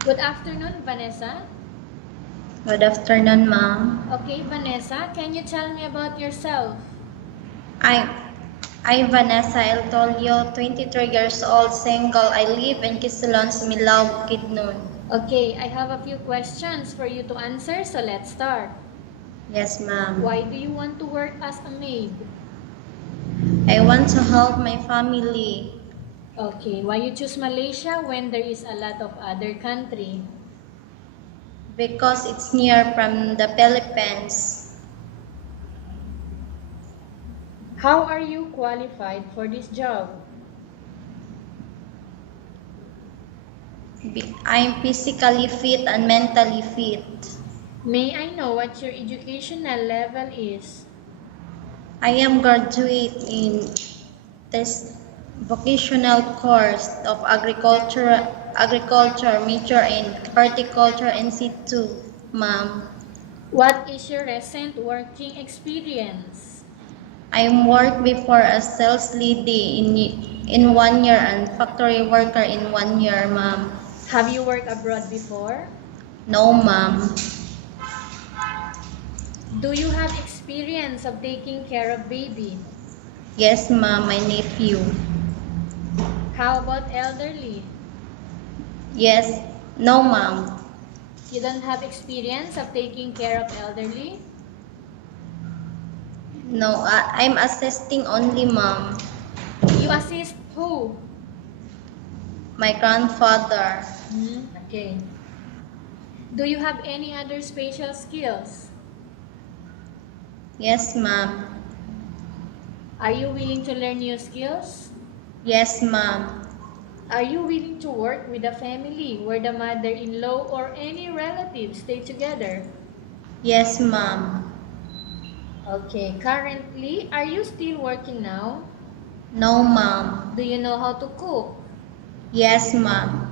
Good afternoon, Vanessa. Good afternoon, ma'am. Okay, Vanessa, can you tell me about yourself? I, I'm Vanessa El Tollo, 23 years old, single. I live in Quezon, Similaw, Bukidnon. Okay, I have a few questions for you to answer, so let's start. Yes, ma'am. Why do you want to work as a maid? I want to help my family Okay, why you choose Malaysia when there is a lot of other country? because it's near from the Philippines. How are you qualified for this job? I'm physically fit and mentally fit. May I know what your educational level is? I am graduate in this vocational course of agriculture major in horticulture and situ, ma'am. What is your recent working experience? I worked before as sales lady in 1 year and factory worker in 1 year, ma'am. Have you worked abroad before? No, ma'am. Do you have experience of taking care of baby? Yes, ma'am, my nephew. How about elderly? Yes, no, ma'am. You don't have experience of taking care of elderly? No, I'm assisting only, ma'am. You assist who? My grandfather. Okay. Do you have any other special skills? Yes, ma'am. Are you willing to learn new skills? Yes, ma'am. Are you willing to work with a family where the mother-in-law or any relatives stay together? Yes, ma'am. Okay. Currently, are you still working now? No, ma'am. Do you know how to cook? Yes, ma'am.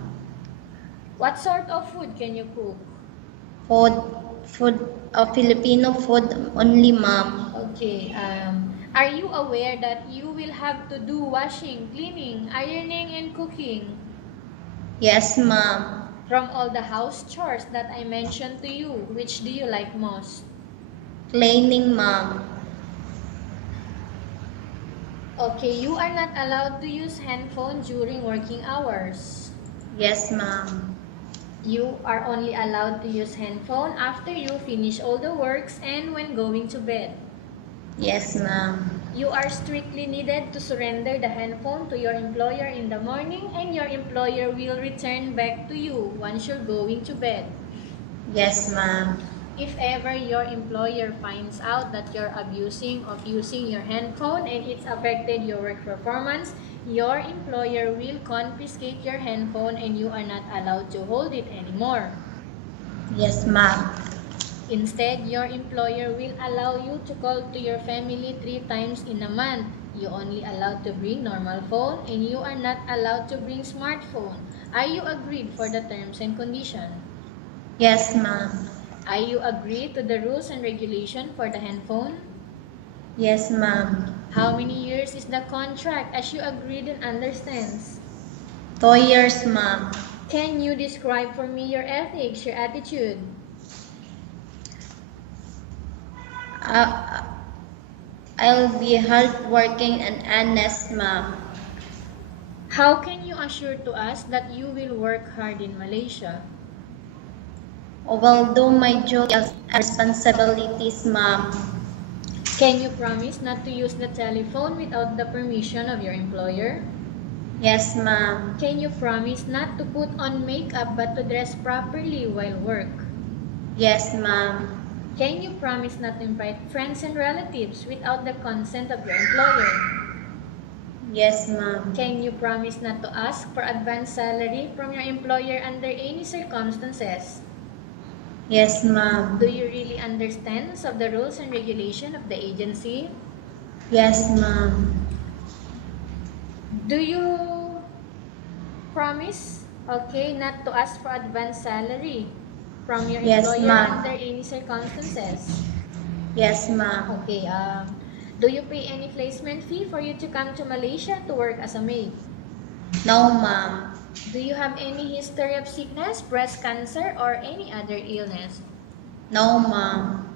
What sort of food can you cook? Food, Filipino food only, ma'am. Okay. Are you aware that you will have to do washing, cleaning, ironing, and cooking? Yes, ma'am. From all the house chores that I mentioned to you, which do you like most? Cleaning, ma'am. Okay, you are not allowed to use handphone during working hours. Yes, ma'am. You are only allowed to use handphone after you finish all the works and when going to bed. Yes, ma'am. You are strictly needed to surrender the handphone to your employer in the morning and your employer will return back to you once you're going to bed. Yes, ma'am. If ever your employer finds out that you're abusing of using your handphone and it's affected your work performance, your employer will confiscate your handphone and you are not allowed to hold it anymore. Yes, ma'am. Instead, your employer will allow you to call to your family 3 times in a month. You only allowed to bring normal phone and you are not allowed to bring smartphone. Are you agreed for the terms and condition? Yes, ma'am. Are you agreed to the rules and regulation for the handphone? Yes, ma'am. How many years is the contract as you agreed and understands? 2 years, ma'am. Can you describe for me your ethics, your attitude? Uh, I'll be hardworking and honest, ma'am. How can you assure to us that you will work hard in Malaysia? I will do my duties and responsibilities, ma'am. Can you promise not to use the telephone without the permission of your employer? Yes, ma'am. Can you promise not to put on makeup but to dress properly while work? Yes, ma'am. Can you promise not to invite friends and relatives without the consent of your employer? Yes, ma'am. Can you promise not to ask for advance salary from your employer under any circumstances? Yes, ma'am. Do you really understand of the rules and regulation of the agency? Yes, ma'am. Do you promise, okay, not to ask for advance salary from your Yes, employer ma'am. under any circumstances? Yes, ma'am. Okay, do you pay any placement fee for you to come to Malaysia to work as a maid? No, ma'am. Do you have any history of sickness, breast cancer, or any other illness? No, ma'am.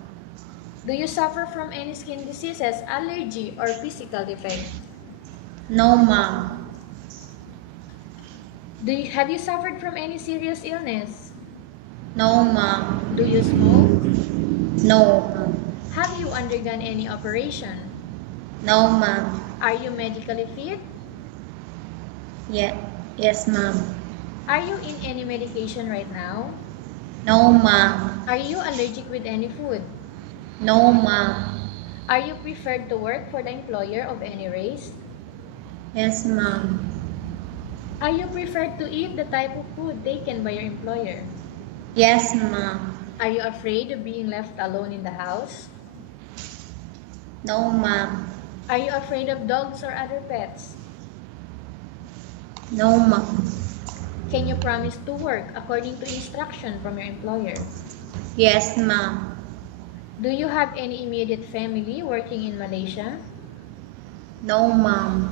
Do you suffer from any skin diseases, allergy, or physical defect? No, ma'am. Have you suffered from any serious illness? No, ma'am. Do you smoke? No, ma'am. Have you undergone any operation? No, ma'am. Are you medically fit? Yeah. Yes, ma'am. Are you in any medication right now? No, ma'am. Are you allergic with any food? No, ma'am. Are you preferred to work for the employer of any race? Yes, ma'am. Are you preferred to eat the type of food taken by your employer? Yes, ma'am. Are you afraid of being left alone in the house? No, ma'am. Are you afraid of dogs or other pets? No, ma'am. Can you promise to work according to instruction from your employer? Yes, ma'am. Do you have any immediate family working in Malaysia? No, ma'am.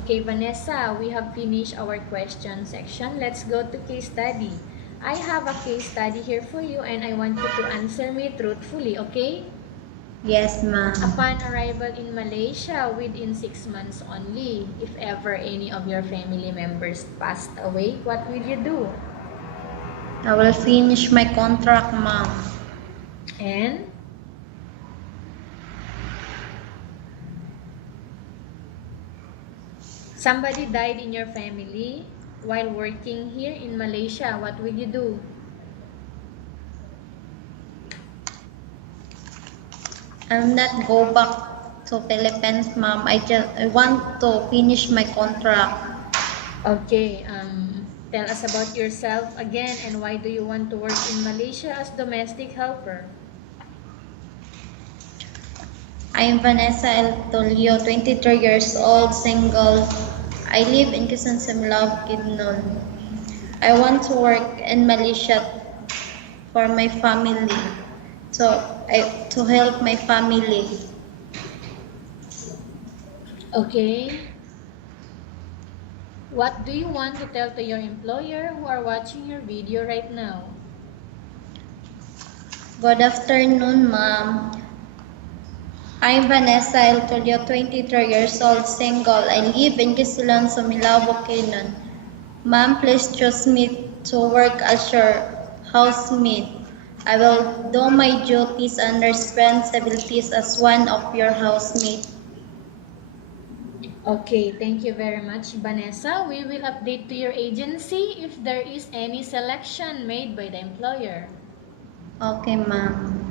Okay, Vanessa, we have finished our question section. Let's go to case study. I have a case study here for you and I want you to answer me truthfully, okay? Yes, ma'am. Upon arrival in Malaysia within 6 months only, if ever any of your family members passed away, what will you do? I will finish my contract, ma'am. And somebody died in your family while working here in Malaysia, what will you do? I'll not go back to Philippines, ma'am. I want to finish my contract. Okay, tell us about yourself again and why do you want to work in Malaysia as domestic helper? I'm Vanessa El Tollo, 23 years old, single. I live in Quezon Simlao, Bukidnon. I want to work in Malaysia for my family, to help my family. Okay. What do you want to tell to your employer who are watching your video right now? Good afternoon, ma'am. I'm Vanessa El Tulio, 23 years old, single. I live in Quezon, Sumilao, Bukidnon. Ma'am, please choose me to work as your housemate. I will do my duties and responsibilities as one of your housemates. Okay, thank you very much, Vanessa. We will update to your agency if there is any selection made by the employer. Okay, ma'am.